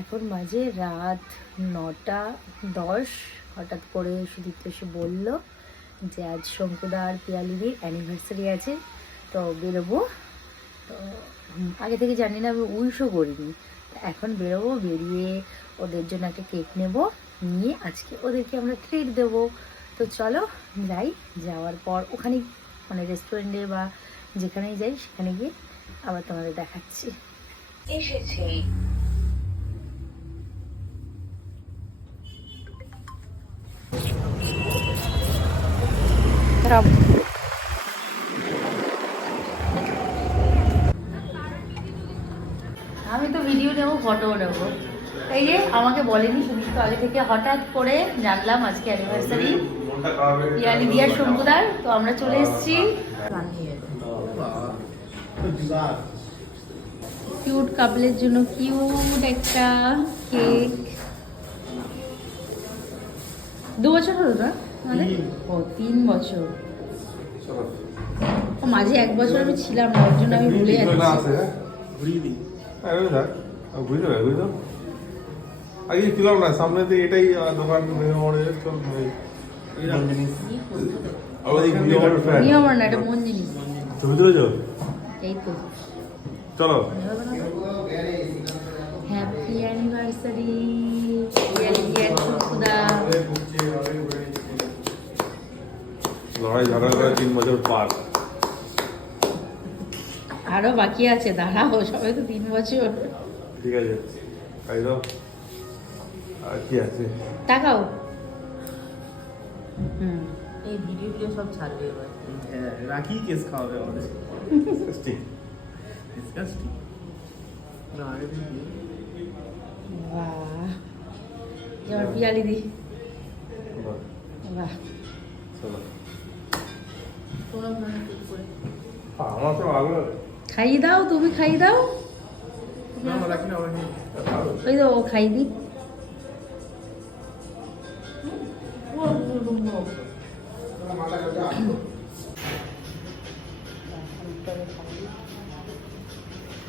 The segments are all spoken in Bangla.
এখন বাজে রাত 9:10। হঠাৎ করে সুদীপ্ত এসে বললো যে আজ শঙ্কুদা আর পিয়ালিদির অ্যানিভার্সারি আছে, তো বেরোবো। তো আগে থেকে জানি না, আমি উইশও করিনি। এখন বেরোবো, বেরিয়ে ওদের জন্য একটা কেক নেব, নিয়ে আজকে ওদেরকে আমরা ট্রিট দেবো। তো চলো যাই, যাওয়ার পর ওখানে মানে রেস্টুরেন্টে বা যেখানেই যাই সেখানে গিয়ে আবার তোমাদের দেখাচ্ছি। এসেছি। আমি তো ভিডিও নেবো, ফটো নেবো। এই যে আমাকে বলেনি সুদীপ্ত আগে থেকে, হঠাৎ করে জানলাম আজকে অ্যানিভার্সারি পিয়ালি দিয়ার শঙ্কুদার। তো আমরা চলে এসেছি। কিউট কাপলের জন্য কিউট একটা কেক। 2 বছর হলো না আমাদের? ও 3 বছর। ও মাঝে 1 বছর আমি ছিলাম না, ওর জন্য আমি ভুলে যাচ্ছি। আগে ছিলাম না, সামনে থেকে এটাই দোকান নিয়ম না, এটা মন জিনিস। ছবি তুলেছ? এই তো চলো। হ্যাপি অ্যানিভার্সারি শঙ্কুদা। লড়াই ঝগড়া করে 3 বছর পার। আরো বাকি আছে, দাঁড়াও, সবাই তো 3 বছর। ঠিক আছে, খাই দাও। আর কি আছে? তাকাও। এই ভিডিওগুলো সব ছাড়বে এবার। হ্যাঁ, রাখি কেস খাওয়াবে আমাদের। Disgusting. ডিসকাস্টিং। না আগে থেকে বাহ, যেমন পিয়ালি দি। বাহ, বাহ, চলো। তোমরা মনে ঠিক করে আমার তো আগে খাইয়ে দাও, তুমি খাইয়ে দাও। না রাখি না রাখি। ওই তো ও খাই দি।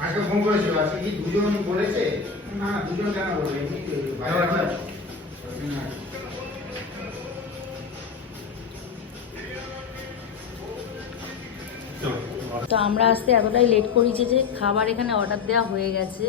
আজকে ফোন করেছিল, আজকে কি দুজন বলেছে? না না, দুজন কেন বলবে? তো আমরা আসতে এতটাই লেট করেছি যে খাবার এখানে অর্ডার দেওয়া হয়ে গেছে।